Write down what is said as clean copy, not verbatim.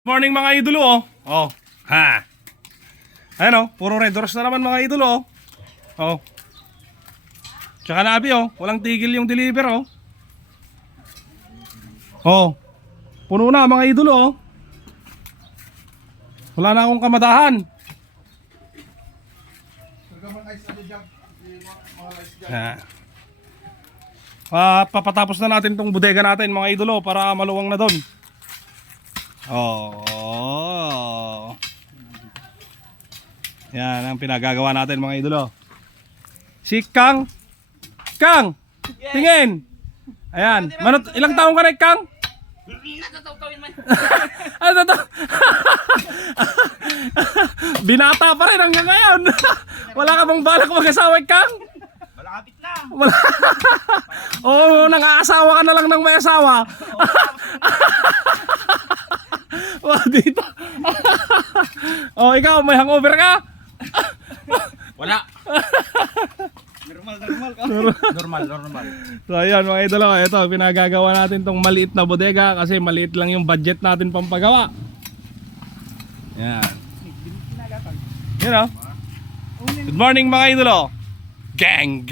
Morning mga idolo oh. Oh. Ha. Ayan oh, puro red doors na naman mga idolo oh. Oh. Tsaka nabi oh, walang tigil yung deliver oh. Oh. Puno na mga idolo oh. Wala na akong kamadahan. Ha. Papatapos na natin tong bodega natin mga idolo para maluwang na doon. Oh. Yan ang pinagagawa natin mga idolo. Si Kang. Kang. Yes. Tingin. Ayan. Manot, ilang taong ka na Kang? Natatawin man. Ano to? Binata pa rin hanggang ngayon. Wala ka bang balak mag-asawa Kang? Malapit na. Wala. Oo, nang-aasawa ka na lang ng may asawa. Wow, dito. Oh, ikaw, may hangover ka? Wala. Normal ka. Normal. So, ayan mga idolo, ito, pinagagawa natin tong maliit na bodega kasi maliit lang yung budget natin pampagawa. Yan. You know. Good morning mga idolo. Gang.